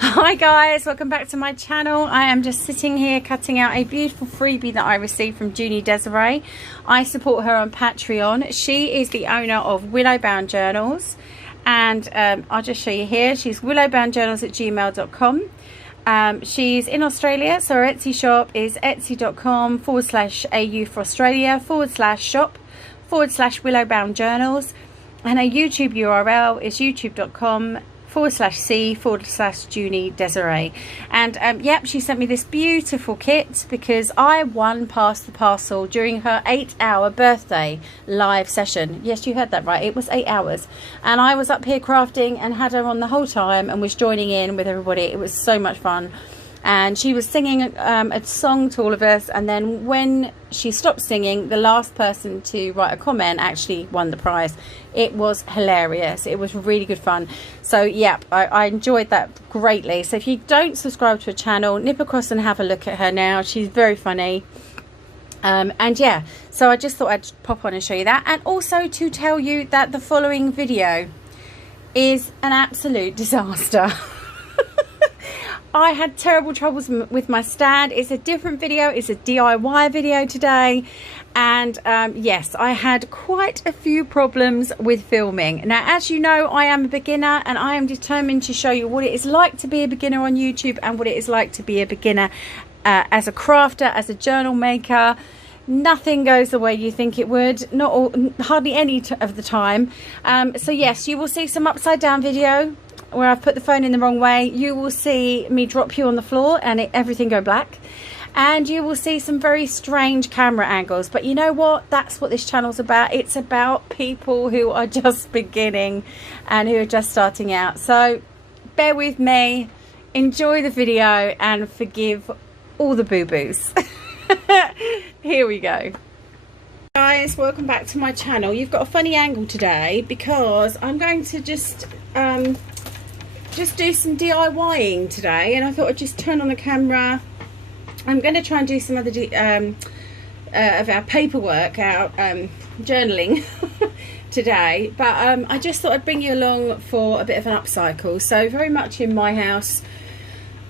Hi guys, welcome back to my channel. I am just sitting here cutting out a beautiful freebie that I received from D.I.Y. I support her on Patreon. She is the owner of Willowbound Journals, and I'll just show you here. She's willowboundjournals@gmail.com. She's in Australia, so her Etsy shop is etsy.com/au for Australia /shop/willowbound journals, and her YouTube URL is youtube.com/c/Junie Desiree. And yep, she sent me this beautiful kit because I won Pass the Parcel during her 8-hour birthday live session. Yes, you heard that right, it was 8 hours, and I was up here crafting and had her on the whole time and was joining in with everybody. It was so much fun, and she was singing a song to all of us, and then when she stopped singing, the last person to write a comment actually won the prize. It was hilarious. It was really good fun. So yeah, I enjoyed that greatly. So if you don't subscribe to her channel, nip across and have a look at her now. She's very funny. And yeah, so I just thought I'd pop on and show you that, and also to tell you that the following video is an absolute disaster. I had terrible troubles with my stand. It's a different video. It's a DIY video today. And yes, I had quite a few problems with filming. Now, as you know, I am a beginner, and I am determined to show you what it is like to be a beginner on YouTube and what it is like to be a beginner as a crafter, as a journal maker. Nothing goes the way you think it would, hardly any of the time. So yes, you will see some upside down video where I've put the phone in the wrong way. You will see me drop you on the floor and everything go black, and you will see some very strange camera angles. But you know what, that's what this channel's about. It's about people who are just beginning and who are just starting out. So bear with me, enjoy the video, and forgive all the boo-boos. Here we go. Guys, welcome back to my channel. You've got a funny angle today because I'm going to just do some DIYing today, and I thought I'd just turn on the camera. I'm going to try and do some other of our paperwork, our journaling today, but I just thought I'd bring you along for a bit of an upcycle. So very much in my house,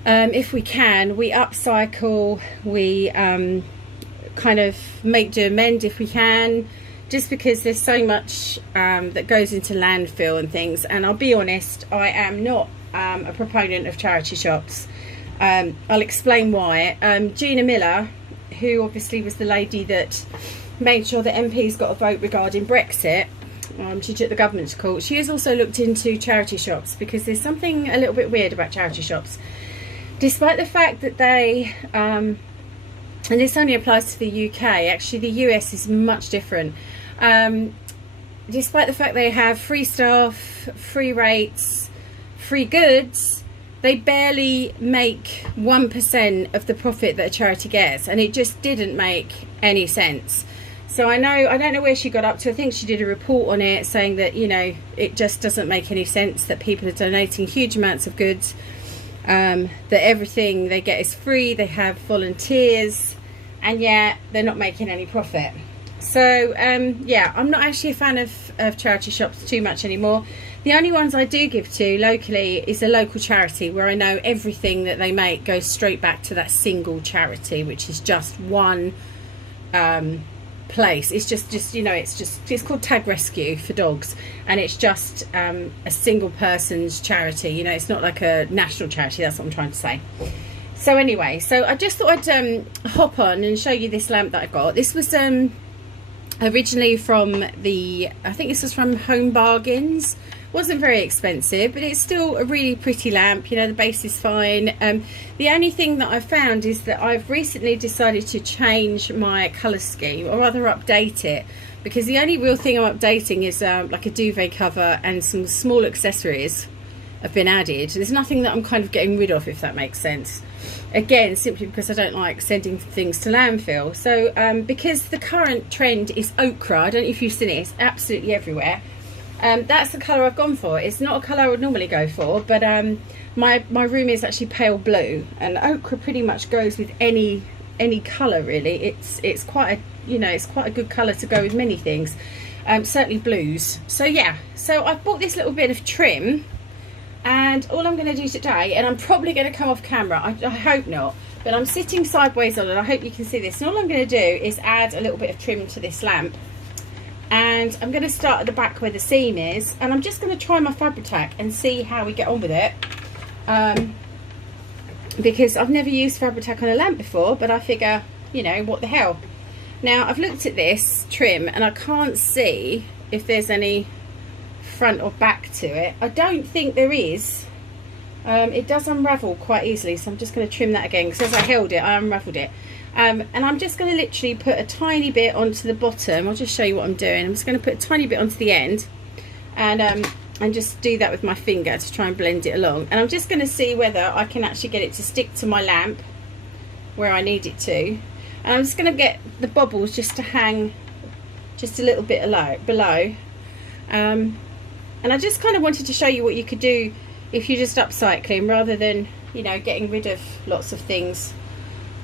if we can, we upcycle, we kind of make do amend if we can, just because there's so much that goes into landfill and things. And I'll be honest, I am not a proponent of charity shops. I'll explain why. Gina Miller, who obviously was the lady that made sure that MPs got a vote regarding Brexit, she took the government to court. She has also looked into charity shops, because there's something a little bit weird about charity shops. Despite the fact that they and this only applies to the UK, actually the US is much different. Despite the fact they have free staff, free rates, free goods, they barely make 1% of the profit that a charity gets, and it just didn't make any sense. So I don't know where she got up to. I think she did a report on it saying that, you know, it just doesn't make any sense that people are donating huge amounts of goods, that everything they get is free, they have volunteers, and yet they're not making any profit. So yeah, I'm not actually a fan of charity shops too much anymore. The only ones I do give to locally is a local charity, where I know everything that they make goes straight back to that single charity, which is just one place. It's just you know, it's called Tag Rescue for dogs, and it's just a single person's charity. You know, it's not like a national charity. That's what I'm trying to say. So anyway, so I just thought I'd hop on and show you this lamp that I got. This was originally from I think this was from Home Bargains. Wasn't very expensive, but it's still a really pretty lamp. You know, the base is fine. The only thing that I've found is that I've recently decided to change my colour scheme, or rather update it, because the only real thing I'm updating is like a duvet cover and some small accessories have been added. There's nothing that I'm kind of getting rid of, if that makes sense. Again, simply because I don't like sending things to landfill. So because the current trend is ochre, I don't know if you've seen it, it's absolutely everywhere. That's the colour I've gone for. It's not a colour I would normally go for, but my room is actually pale blue, and ochre pretty much goes with any colour really. It's quite a, you know, it's quite a good colour to go with many things, certainly blues. So yeah, so I've bought this little bit of trim, And all I'm going to do today, and I'm probably going to come off camera, I hope not, but I'm sitting sideways on, and I hope you can see this, and all I'm going to do is add a little bit of trim to this lamp. And I'm going to start at the back where the seam is, and I'm just going to try my Fabri-Tac and see how we get on with it, because I've never used Fabri-Tac on a lamp before, but I figure, you know, what the hell. Now I've looked at this trim and I can't see if there's any front or back to it. I don't think there is. It does unravel quite easily, so I'm just going to trim that again, because as I held it I unraveled it. And I'm just going to literally put a tiny bit onto the bottom. I'll just show you what I'm doing. I'm just going to put a tiny bit onto the end, and just do that with my finger to try and blend it along. And I'm just going to see whether I can actually get it to stick to my lamp where I need it to. And I'm just going to get the bobbles just to hang just a little bit below. And I just kind of wanted to show you what you could do if you're just upcycling, rather than, you know, getting rid of lots of things.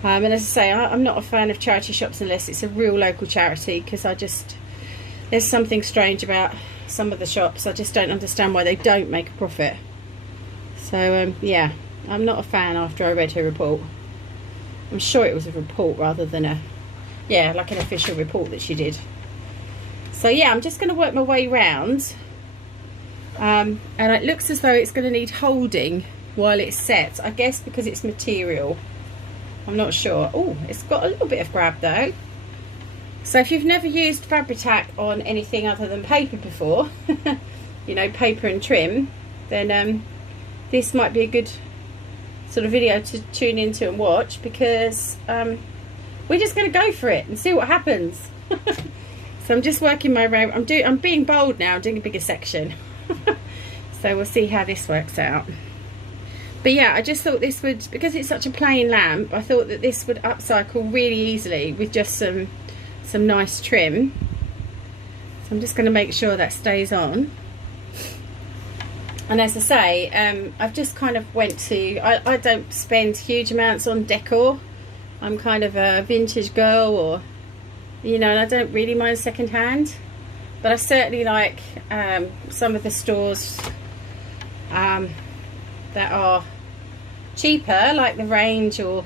And as I say, I'm not a fan of charity shops unless it's a real local charity, because there's something strange about some of the shops. I just don't understand why they don't make a profit. So yeah, I'm not a fan after I read her report. I'm sure it was a report rather than like an official report that she did. So yeah, I'm just going to work my way round, and it looks as though it's going to need holding while it's set, I guess because it's material. I'm not sure. Oh, it's got a little bit of grab though. So if you've never used Fabri-Tac on anything other than paper before, you know, paper and trim, then this might be a good sort of video to tune into and watch, because we're just going to go for it and see what happens. So I'm just working my way. I'm being bold now. I'm doing a bigger section. So we'll see how this works out. But yeah, I just thought this would, because it's such a plain lamp, I thought that this would upcycle really easily with just some nice trim. So I'm just going to make sure that stays on. And as I say, I've just kind of went to, I don't spend huge amounts on decor. I'm kind of a vintage girl, or, you know, and I don't really mind second hand. But I certainly like some of the stores that are cheaper, like the Range or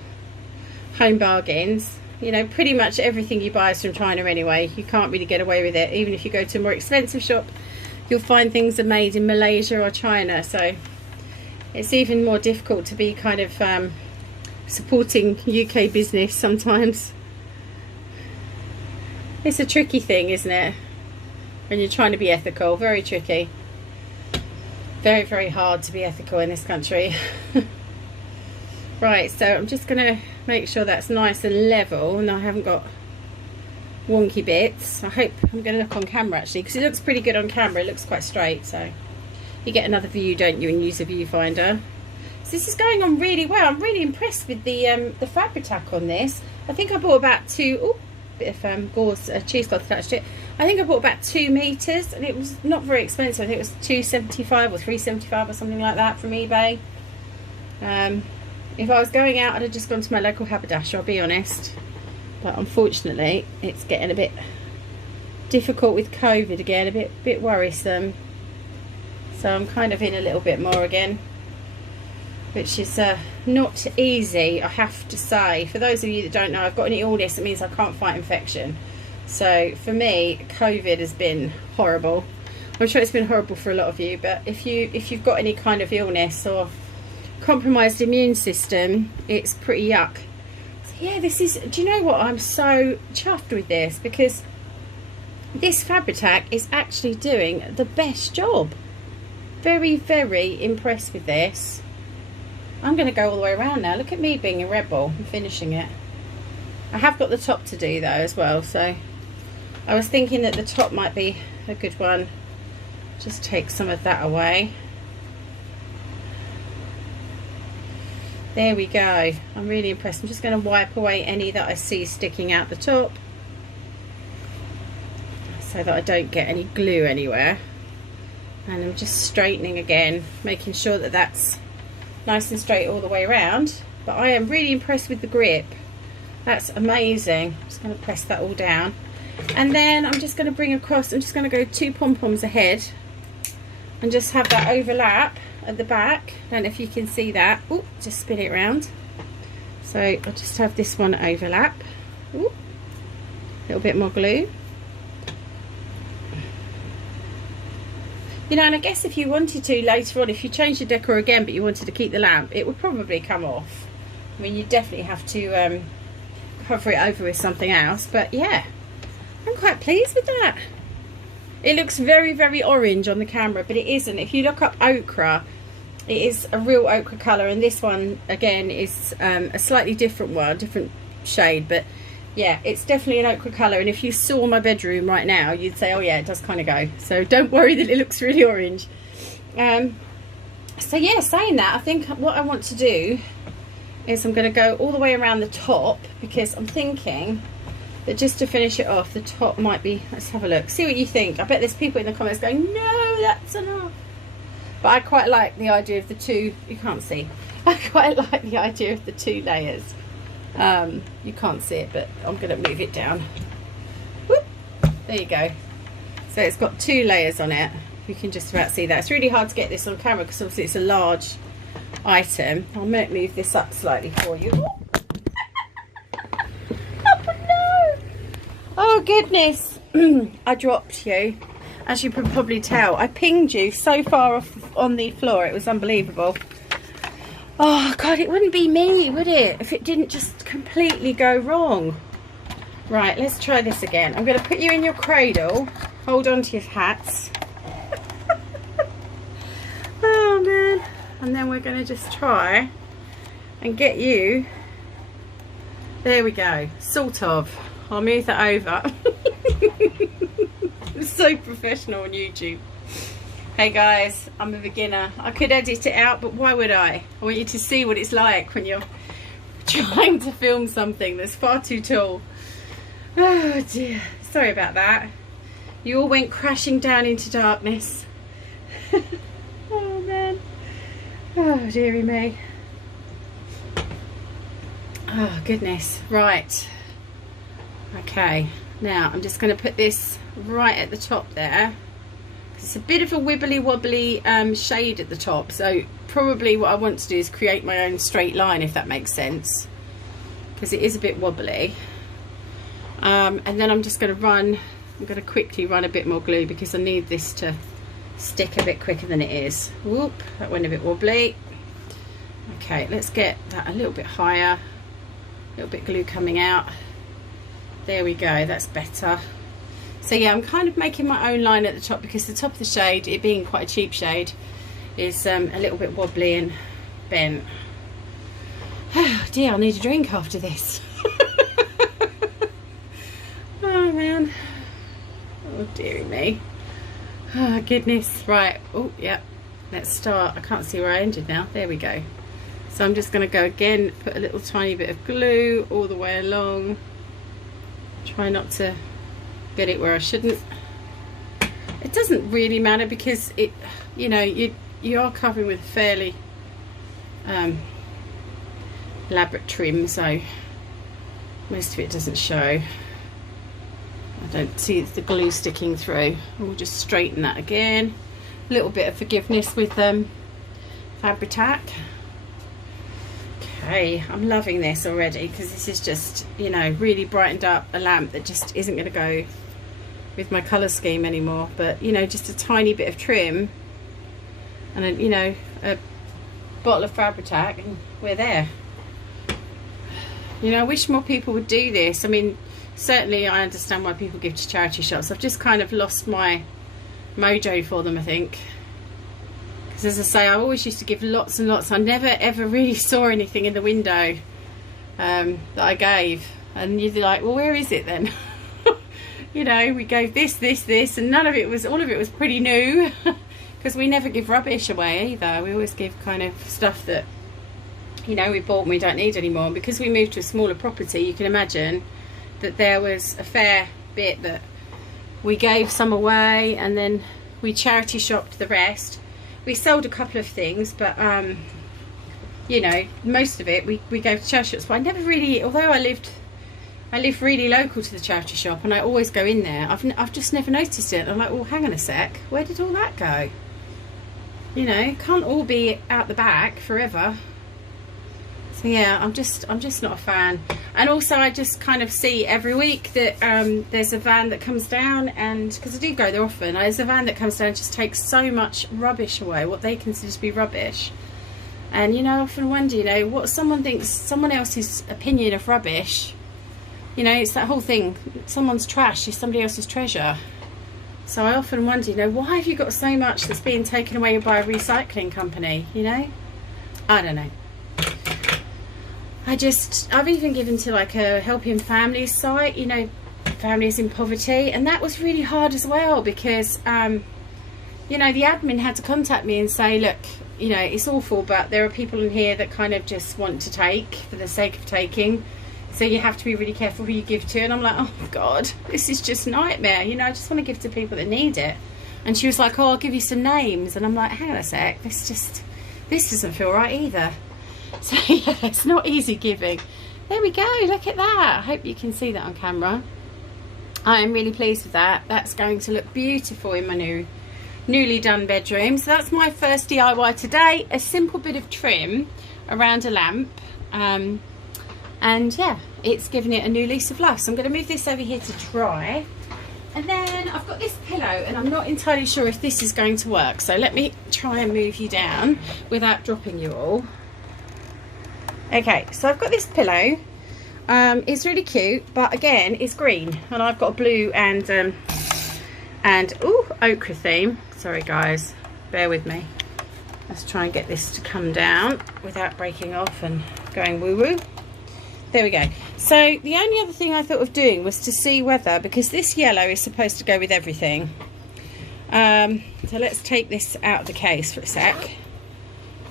Home Bargains. You know, pretty much everything you buy is from China anyway. You can't really get away with it. Even if you go to a more expensive shop, you'll find things are made in Malaysia or China. So it's even more difficult to be kind of supporting UK business sometimes. It's a tricky thing, isn't it? When you're trying to be ethical, very tricky. Very, very hard to be ethical in this country. Right, so I'm just going to make sure that's nice and level and I haven't got wonky bits. I hope I'm going to look on camera actually, because it looks pretty good on camera. It looks quite straight, so you get another view, don't you, and use a viewfinder. So this is going on really well. I'm really impressed with the Fabri-Tac on this. I think I bought about bit of gauze cheesecloth attached to it. I think I bought about 2 meters, and it was not very expensive. I think it was $2.75 or $3.75 or something like that from eBay. If I was going out, I'd have just gone to my local haberdasher, I'll be honest. But unfortunately, it's getting a bit difficult with COVID again, a bit worrisome. So I'm kind of in a little bit more again, which is not easy, I have to say. For those of you that don't know, I've got an illness that means I can't fight infection. So for me, COVID has been horrible. I'm sure it's been horrible for a lot of you, but if you've got any kind of illness or compromised immune system, it's pretty yuck. So yeah, this is, do you know what, I'm so chuffed with this, because this Fabri-Tac is actually doing the best job. Very, very impressed with this. I'm going to go all the way around now. Look at me being a rebel and finishing it. I have got the top to do though as well, so I was thinking that the top might be a good one. Just take some of that away. There we go. I'm really impressed. I'm just going to wipe away any that I see sticking out the top, so that I don't get any glue anywhere. And I'm just straightening again, making sure that that's nice and straight all the way around. But I am really impressed with the grip. That's amazing. I'm just going to press that all down, and then I'm just going to bring across, I'm just going to go 2 pom-poms ahead and just have that overlap at the back. I don't know if you can see that. Oh, just spin it around. So I'll just have this one overlap. Ooh, a little bit more glue. You know, and I guess if you wanted to later on, if you change the decor again but you wanted to keep the lamp, it would probably come off. I mean, you definitely have to cover it over with something else, but yeah, I'm quite pleased with that. It looks very, very orange on the camera, but it isn't. If you look up ochre, it is a real ochre colour, and this one again is a slightly different one, different shade, but yeah, it's definitely an ochre colour. And if you saw my bedroom right now, you'd say, oh yeah, it does kind of go. So don't worry that it looks really orange. So yeah, saying that, I think what I want to do is I'm going to go all the way around the top, because I'm thinking that just to finish it off, the top might be, let's have a look, see what you think. I bet there's people in the comments going, no, that's enough. But I quite like the idea of the two, you can't see, I quite like the idea of the 2 layers. You can't see it, but I'm going to move it down. Whoop, there you go. So it's got 2 layers on it. You can just about see that. It's really hard to get this on camera because obviously it's a large item. I might move this up slightly for you. Oh no! Oh goodness! I dropped you. As you can probably tell, I pinged you so far off on the floor, it was unbelievable. Oh God, it wouldn't be me, would it, if it didn't just completely go wrong. Right, let's try this again. I'm going to put you in your cradle. Hold on to your hats. Oh man. And then we're going to just try and get you. There we go, sort of. I'll move that over. It's so professional on YouTube. Hey guys, I'm a beginner. I could edit it out, but why would I? I want you to see what it's like when you're trying to film something that's far too tall. Oh dear, sorry about that. You all went crashing down into darkness. Oh man. Oh dearie me. Oh goodness. Right. Okay, now I'm just going to put this right at the top there. It's a bit of a wibbly wobbly shade at the top, so probably what I want to do is create my own straight line, if that makes sense, because it is a bit wobbly. And then I'm just going to quickly run a bit more glue, because I need this to stick a bit quicker than it is. Whoop, that went a bit wobbly. Okay, let's get that a little bit higher, a little bit glue coming out. There we go, that's better. So yeah, I'm kind of making my own line at the top, because the top of the shade, it being quite a cheap shade, is a little bit wobbly and bent. Oh dear, I'll need a drink after this. Oh man. Oh dearie me. Oh goodness. Right, oh yeah, let's start. I can't see where I ended now. There we go. So I'm just going to go again, put a little tiny bit of glue all the way along. Try not to get it where I shouldn't. It doesn't really matter, because it, you know, you are covering with fairly elaborate trim, so most of it doesn't show. I don't see the glue sticking through. We'll just straighten that again. A little bit of forgiveness with Fabri-Tac. Okay, I'm loving this already, because this is just, you know, really brightened up a lamp that just isn't going to go with my colour scheme anymore. But you know, just a tiny bit of trim and a, you know, a bottle of Fabri-Tac, and we're there. You know, I wish more people would do this. I mean, certainly I understand why people give to charity shops. I've just kind of lost my mojo for them, I think. Because as I say, I always used to give lots and lots. I never ever really saw anything in the window that I gave. And you'd be like, well, where is it then? You know, we gave this, and none of it was, all of it was pretty new. Because we never give rubbish away either. We always give kind of stuff that, you know, we bought and we don't need anymore. And because we moved to a smaller property, you can imagine that there was a fair bit that we gave some away, and then we charity shopped the rest. We sold a couple of things, but you know, most of it we gave to charity shops. But I never really, although I live really local to the charity shop, and I always go in there, I've just never noticed it. I'm like, well, hang on a sec, where did all that go? You know, can't all be out the back forever. So yeah, I'm just not a fan. And also I just kind of see every week that there's a van that comes down, and because I do go there often, there's a van that comes down and just takes so much rubbish away, what they consider to be rubbish. And you know, I often wonder, you know, what someone thinks, someone else's opinion of rubbish, you know, it's that whole thing, someone's trash is somebody else's treasure. So I often wonder, you know, why have you got so much that's being taken away by a recycling company, you know? I don't know. I've even given to like a Helping Families site, you know, families in poverty, and that was really hard as well because, you know, the admin had to contact me and say, look, you know, it's awful, but there are people in here that kind of just want to take for the sake of taking. So you have to be really careful who you give to. And I'm like, oh God, this is just nightmare. You know, I just want to give to people that need it. And she was like, oh, I'll give you some names. And I'm like, hang on a sec, this doesn't feel right either. So yeah, it's not easy giving. There we go, look at that. I hope you can see that on camera. I am really pleased with that. That's going to look beautiful in my newly done bedroom. So that's my first DIY today, a simple bit of trim around a lamp. And yeah, it's given it a new lease of life. So I'm going to move this over here to dry. And then I've got this pillow, and I'm not entirely sure if this is going to work. So let me try and move you down without dropping you all. Okay, so I've got this pillow. It's really cute, but again, it's green, and I've got a blue and ooh, ochre theme. Sorry guys, bear with me. Let's try and get this to come down without breaking off and going woo-woo. There we go. So the only other thing I thought of doing was to see whether, because this yellow is supposed to go with everything. So let's take this out of the case for a sec.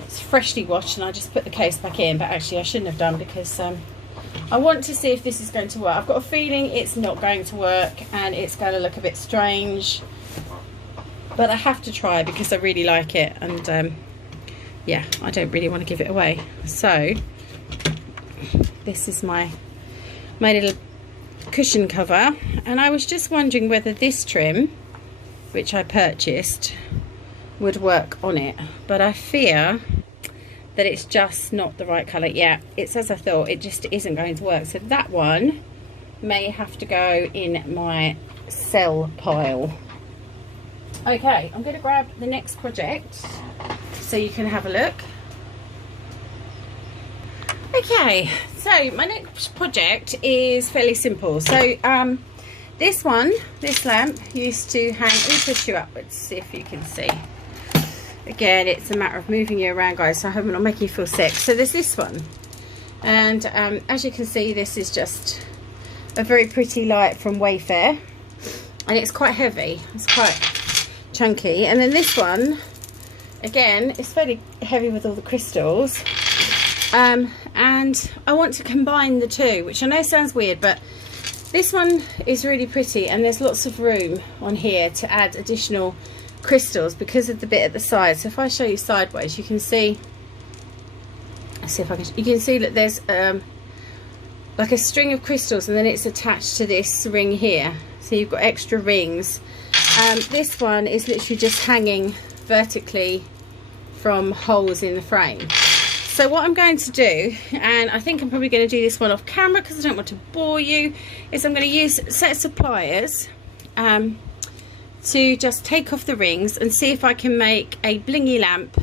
It's freshly washed, and I just put the case back in, but actually I shouldn't have done because I want to see if this is going to work. I've got a feeling it's not going to work and it's going to look a bit strange, but I have to try because I really like it, and yeah, I don't really want to give it away. So this is my little cushion cover, and I was just wondering whether this trim, which I purchased, would work on it, but I fear that it's just not the right colour. Yeah, it's as I thought, it just isn't going to work. So that one may have to go in my sell pile. Okay, I'm going to grab the next project so you can have a look. Okay, so my next project is fairly simple. So this lamp used to hang, let me push you upwards, see if you can see. Again, it's a matter of moving you around, guys, so I hope I'm not making you feel sick. So there's this one, and as you can see, this is just a very pretty light from Wayfair, and it's quite heavy, it's quite chunky. And then this one, again, it's fairly heavy with all the crystals, and I want to combine the two, which I know sounds weird, but this one is really pretty, and there's lots of room on here to add additional crystals because of the bit at the side. So if I show you sideways, you can see, let's see if I can, you can see that there's like a string of crystals, and then it's attached to this ring here, so you've got extra rings. This one is literally just hanging vertically from holes in the frame. So what I'm going to do, and I think I'm probably going to do this one off camera because I don't want to bore you, is I'm going to use sets of pliers to just take off the rings and see if I can make a blingy lamp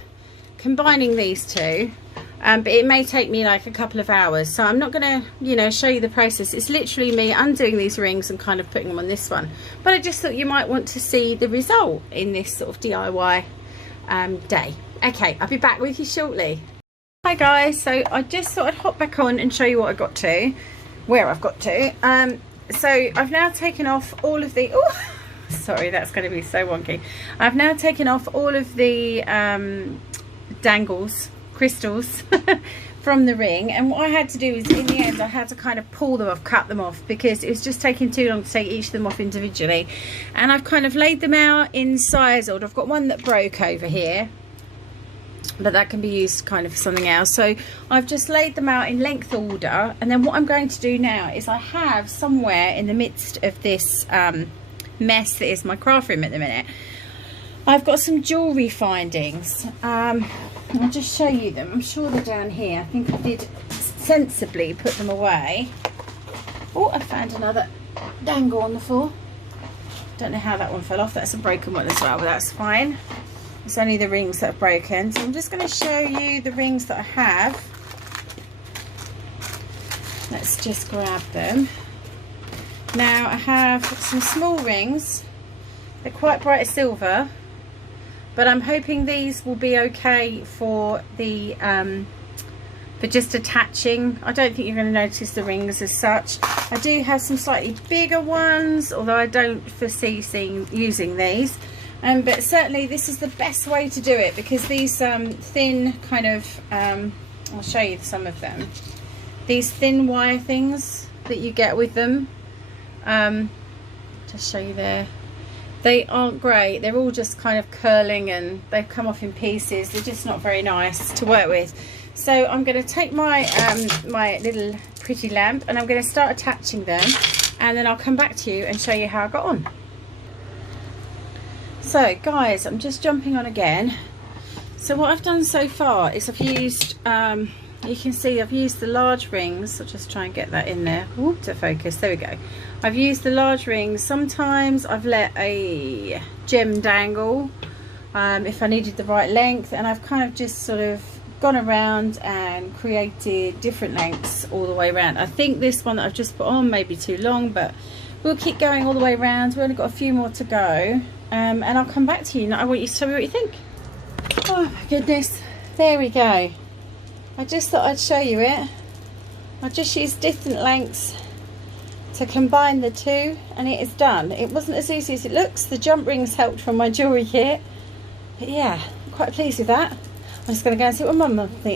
combining these two. But it may take me like a couple of hours, so I'm not going to, you know, show you the process. It's literally me undoing these rings and kind of putting them on this one. But I just thought you might want to see the result in this sort of DIY day. Okay, I'll be back with you shortly. Hi guys, so I just thought I'd hop back on and show you what I got to, where I've got to. So I've now taken off all of the, oh, sorry, that's going to be so wonky. I've now taken off all of the dangles, crystals from the ring, and what I had to do is, in the end, I had to kind of pull them off, cut them off, because it was just taking too long to take each of them off individually. And I've kind of laid them out in size order. I've got one that broke over here, but that can be used kind of for something else. So I've just laid them out in length order, and then what I'm going to do now is I have somewhere in the midst of this mess that is my craft room at the minute, I've got some jewellery findings. I'll just show you them. I'm sure they're down here. I think I did sensibly put them away. Oh, I found another dangle on the floor. Don't know how that one fell off. That's a broken one as well, but that's fine. It's only the rings that are broken. So I'm just going to show you the rings that I have. Let's just grab them. Now I have some small rings. They're quite bright silver, but I'm hoping these will be okay for the for just attaching. I don't think you're going to notice the rings as such. I do have some slightly bigger ones, although I don't foresee using these. But certainly this is the best way to do it, because these thin kind of, I'll show you some of them. These thin wire things that you get with them, just show you there. They aren't great. They're all just kind of curling and they've come off in pieces. They're just not very nice to work with. So I'm going to take my my little pretty lamp and I'm going to start attaching them, and then I'll come back to you and show you how I got on. So guys, I'm just jumping on again. So what I've done so far is I've used, you can see I've used the large rings. I'll just try and get that in there. Ooh, to focus. There we go. I've used the large rings. Sometimes I've let a gem dangle if I needed the right length, and I've kind of just sort of gone around and created different lengths all the way around. I think this one that I've just put on may be too long, but we'll keep going all the way around. We've only got a few more to go, and I'll come back to you. I want you to tell me what you think. Oh my goodness, there we go. I just thought I'd show you it. I just used different lengths to combine the two, and it is done. It wasn't as easy as it looks. The jump rings helped from my jewellery kit, but yeah, I'm quite pleased with that. I'm just going to go and see what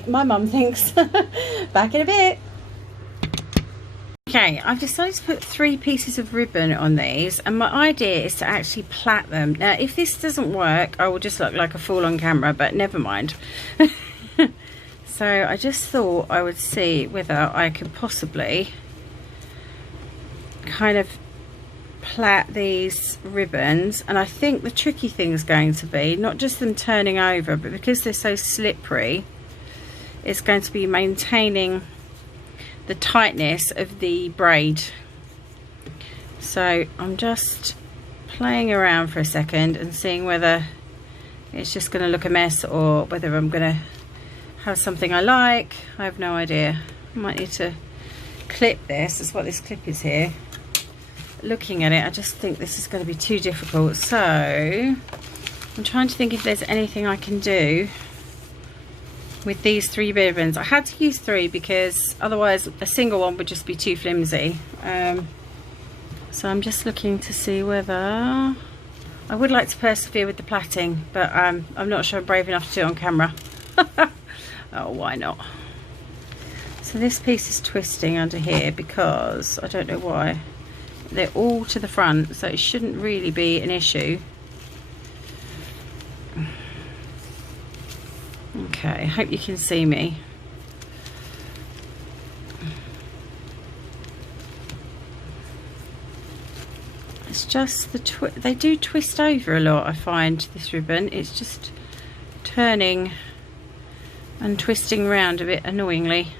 my mum thinks. Back in a bit. Okay, I've decided to put 3 pieces of ribbon on these, and my idea is to actually plait them. Now, if this doesn't work, I will just look like a fool on camera, but never mind. So I just thought I would see whether I could possibly kind of plait these ribbons, and I think the tricky thing is going to be not just them turning over, but because they're so slippery, it's going to be maintaining the tightness of the braid. So I'm just playing around for a second and seeing whether it's just going to look a mess or whether I'm going to have something I like. I have no idea. I might need to clip this. That's what this clip is here. Looking at it, I just think this is going to be too difficult, so I'm trying to think if there's anything I can do with these 3 ribbons. I had to use 3 because otherwise a single one would just be too flimsy. So I'm just looking to see whether I would like to persevere with the plaiting, but I'm not sure I'm brave enough to do it on camera. Oh, why not? So this piece is twisting under here because I don't know why. They're all to the front, so it shouldn't really be an issue. Okay, I hope you can see me. It's just they do twist over a lot, I find, this ribbon. It's just turning and twisting around a bit annoyingly.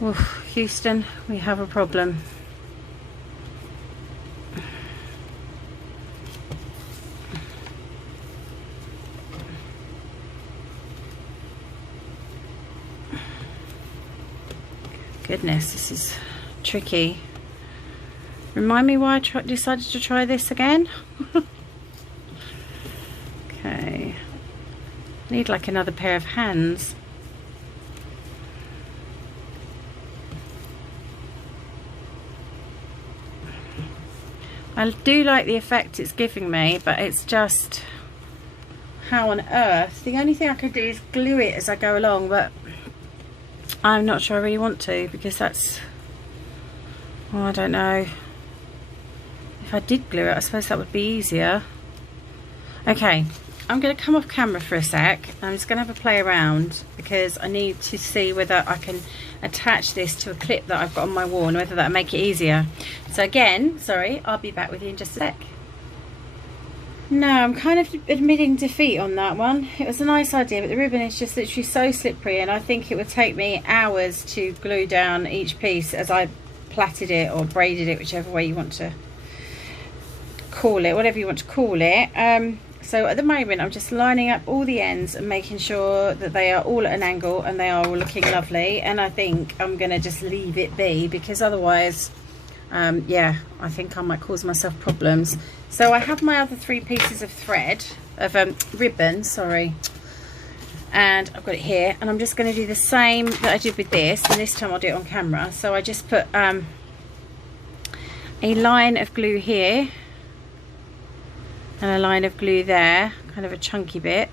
Oh, Houston, we have a problem. Goodness, this is tricky. Remind me why I decided to try this again? Okay. Need like another pair of hands. I do like the effect it's giving me, but it's just how on earth. The only thing I could do is glue it as I go along, but I'm not sure I really want to, because that's, well, I don't know. If I did glue it, I suppose that would be easier. Okay, I'm going to come off camera for a sec. I'm just going to have a play around because I need to see whether I can attach this to a clip that I've got on my wall and whether that'll make it easier. So again, sorry, I'll be back with you in just a sec. No, I'm kind of admitting defeat on that one. It was a nice idea, but the ribbon is just literally so slippery, and I think it would take me hours to glue down each piece as I plaited it or braided it, whichever way you want to call it, whatever you want to call it. So at the moment I'm just lining up all the ends and making sure that they are all at an angle and they are all looking lovely, and I think I'm going to just leave it be because otherwise yeah, I think I might cause myself problems. So I have my other 3 pieces of thread, of ribbon, sorry, and I've got it here, and I'm just going to do the same that I did with this, and this time I'll do it on camera. So I just put a line of glue here and a line of glue there, kind of a chunky bit.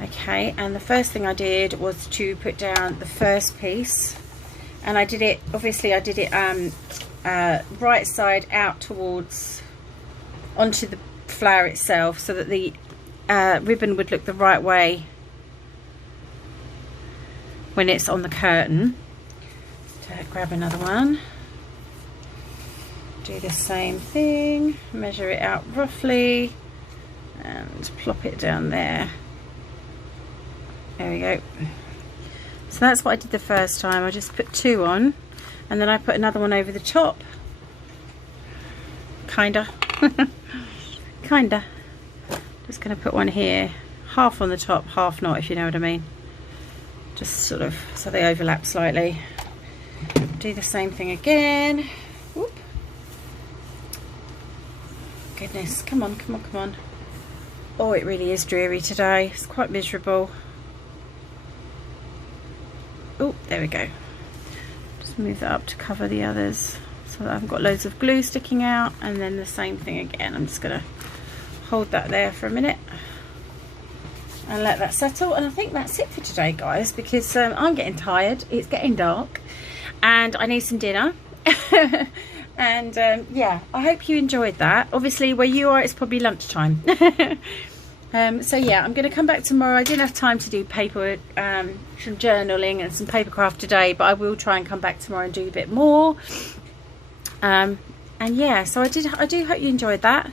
Okay, and the first thing I did was to put down the first piece, and I did it, obviously I did it right side out towards onto the flower itself, so that the ribbon would look the right way when it's on the curtain. So grab another one, do the same thing, measure it out roughly and plop it down there. There we go. So that's what I did the first time. I just put 2 on, and then I put another one over the top, kinda. Kinda. Just gonna put one here, half on the top, half not, if you know what I mean. Just sort of so they overlap slightly. Do the same thing again. Whoop. Goodness, come on, come on, come on. Oh, it really is dreary today. It's quite miserable. Oh, there we go. Just move that up to cover the others so that I haven't got loads of glue sticking out, and then the same thing again. I'm just gonna hold that there for a minute and let that settle, and I think that's it for today, guys, because I'm getting tired, it's getting dark, and I need some dinner. And yeah, I hope you enjoyed that. Obviously where you are it's probably lunchtime. So yeah, I'm going to come back tomorrow. I didn't have time to do paper, some journaling and some paper craft today, but I will try and come back tomorrow and do a bit more. And yeah, so I do hope you enjoyed that.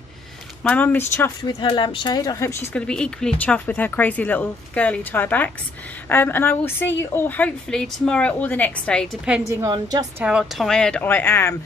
My mum is chuffed with her lampshade. I hope she's going to be equally chuffed with her crazy little girly tie-backs. And I will see you all hopefully tomorrow or the next day, depending on just how tired I am.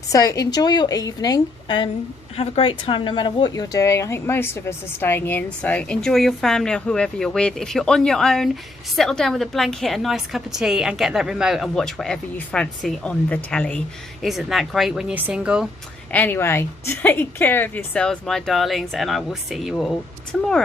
So enjoy your evening. Have a great time no matter what you're doing. I think most of us are staying in, so enjoy your family or whoever you're with. If you're on your own, settle down with a blanket, a nice cup of tea, and get that remote and watch whatever you fancy on the telly. Isn't that great when you're single? Anyway, take care of yourselves, my darlings, and I will see you all tomorrow.